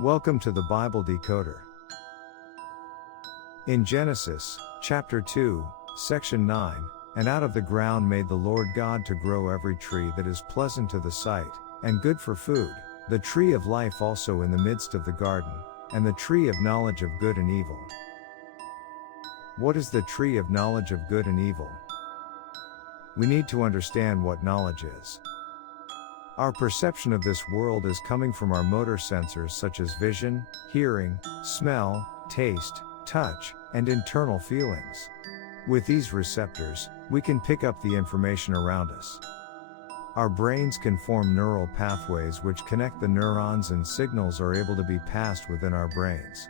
Welcome to the Bible Decoder. In Genesis, chapter 2, section 9, "And out of the ground made the Lord God to grow every tree that is pleasant to the sight, and good for food, the tree of life also in the midst of the garden, and the tree of knowledge of good and evil." What is the tree of knowledge of good and evil? We need to understand what knowledge is. Our perception of this world is coming from our motor sensors such as vision, hearing, smell, taste, touch, and internal feelings. With these receptors, we can pick up the information around us. Our brains can form neural pathways which connect the neurons, and signals are able to be passed within our brains.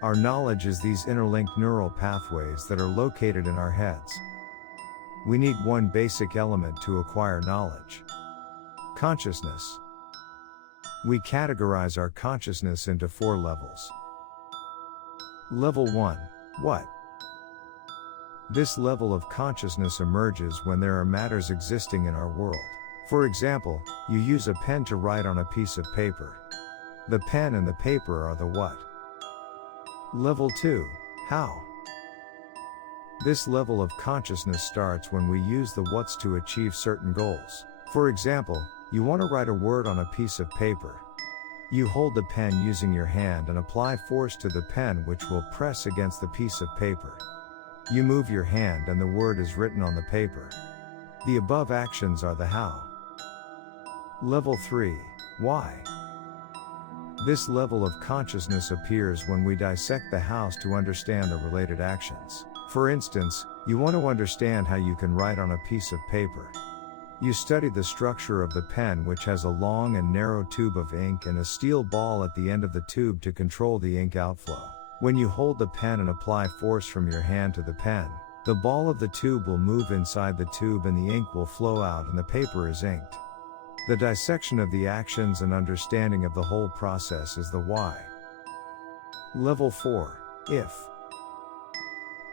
Our knowledge is these interlinked neural pathways that are located in our heads. We need one basic element to acquire knowledge: consciousness. We categorize our consciousness into 4 levels. Level 1. What? This level of consciousness emerges when there are matters existing in our world. For example, you use a pen to write on a piece of paper. The pen and the paper are the what. Level 2. How? This level of consciousness starts when we use the whats to achieve certain goals. For example, you want to write a word on a piece of paper. You hold the pen using your hand and apply force to the pen, which will press against the piece of paper. You move your hand and the word is written on the paper. The above actions are the how. Level 3. Why? This level of consciousness appears when we dissect the hows to understand the related actions. For instance, you want to understand how you can write on a piece of paper. You study the structure of the pen, which has a long and narrow tube of ink and a steel ball at the end of the tube to control the ink outflow. When you hold the pen and apply force from your hand to the pen, the ball of the tube will move inside the tube and the ink will flow out and the paper is inked. The dissection of the actions and understanding of the whole process is the why. Level 4. If.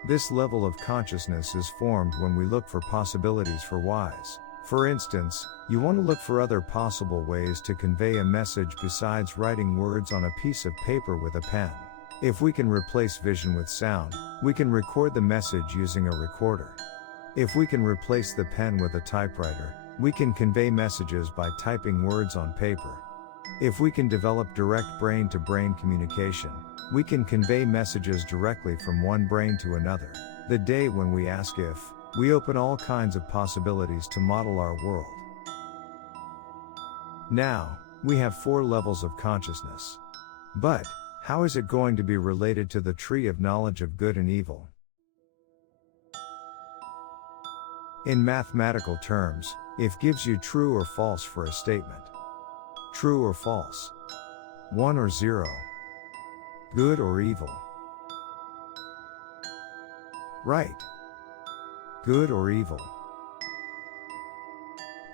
This level of consciousness is formed when we look for possibilities for whys. For instance, you want to look for other possible ways to convey a message besides writing words on a piece of paper with a pen. If we can replace vision with sound, we can record the message using a recorder. If we can replace the pen with a typewriter, we can convey messages by typing words on paper. If we can develop direct brain-to-brain communication, we can convey messages directly from one brain to another. The day when we ask if, we open all kinds of possibilities to model our world. Now, we have 4 levels of consciousness. But, how is it going to be related to the tree of knowledge of good and evil? In mathematical terms, if gives you true or false for a statement. True or false. 1 or 0. Good or evil. Right. Good or evil.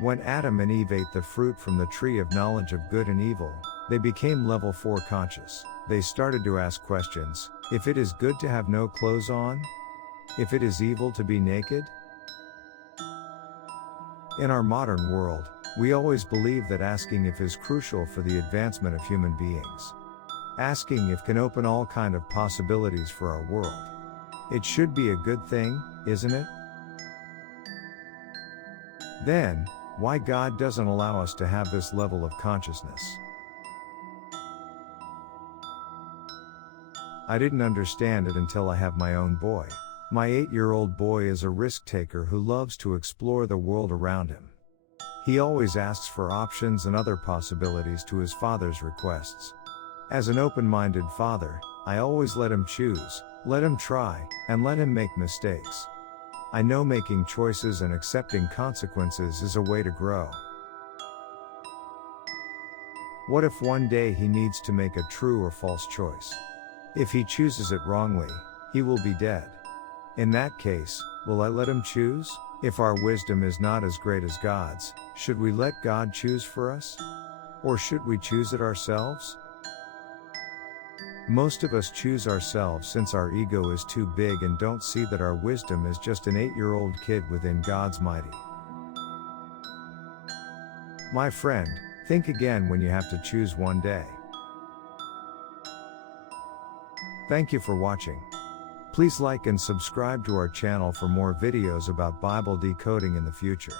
When Adam and Eve ate the fruit from the tree of knowledge of good and evil, they became level 4 conscious. They started to ask questions: if it is good to have no clothes on? If it is evil to be naked? In our modern world, we always believe that asking if is crucial for the advancement of human beings. Asking if can open all kind of possibilities for our world. It should be a good thing, isn't it? Then, why God doesn't allow us to have this level of consciousness? I didn't understand it until I have my own boy. My 8-year-old boy is a risk taker who loves to explore the world around him. He always asks for options and other possibilities to his father's requests. As an open-minded father, I always let him choose, let him try, and let him make mistakes. I know making choices and accepting consequences is a way to grow. What if one day he needs to make a true or false choice? If he chooses it wrongly, he will be dead. In that case, will I let him choose? If our wisdom is not as great as God's, should we let God choose for us? Or should we choose it ourselves? Most of us choose ourselves since our ego is too big and don't see that our wisdom is just an 8-year-old kid within God's mighty. My friend, think again when you have to choose one day. Thank you for watching. Please like and subscribe to our channel for more videos about Bible decoding in the future.